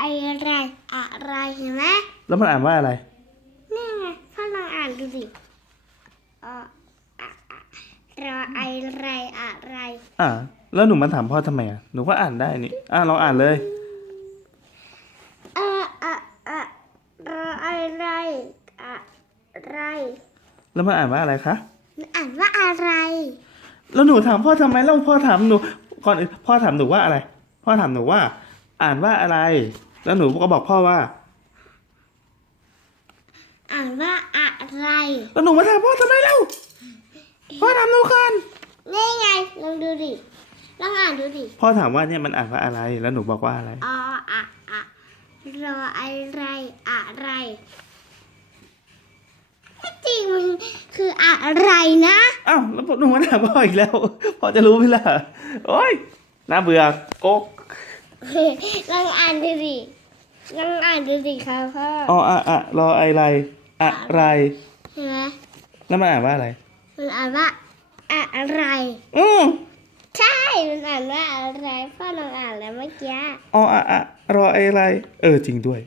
อะไรอะไรเห็นไหมแล้วมันอ่านว่าอะไร นี่ไงพ่อลองอ่านดูสิเอออะอะรออะไรอะไร อ่า แล้วหนูมาถามพ่อทำไมอะ หนูก็อ่านได้นี่ อ่าลองอ่านเลย เอออะอะรออะไรอะไร แล้วมันอ่านว่าอะไรคะมันอ่านว่าอะไร แล้วหนูถามพ่อทำไมแล้วพ่อถามหนู ก่อนอื่นพ่อถามหนูว่าอะไร พ่อถามหนูว่า อ่านว่าอะไร แล้วหนูก็บอกพ่อว่า อ่านว่าอะไร แล้วหนูมาถามพ่อทำไมเล่าพ่อถามหนูก่อนนี่ไงลองดูดิลองอ่านดูดิพ่อถามว่าเนี่ยมันอ่านว่าอะไร แล้วหนูบอกว่าอะไรออะอะรออะไรอะไรที่จริงมันคืออะไรนะอ้าวแล้วหนูมาถามพ่ออีกแล้วพ่อจะรู้ไหมล่ะโอ๊ยน่าเบื่อโก๊ก ลองอ่านดูดิลองอ่านดูดิค่ะพ่ออ๋ออะอะรออะไรอะไรเห็นไหมแล้วมันอ่านว่าอะไรมันอ่านว่าอะไร อืมใช่มันอ่านว่าอะไรพ่อลองอ่านแล้วเมื่อกี้อ๋ออะอะรออะไร เออจริงด้วย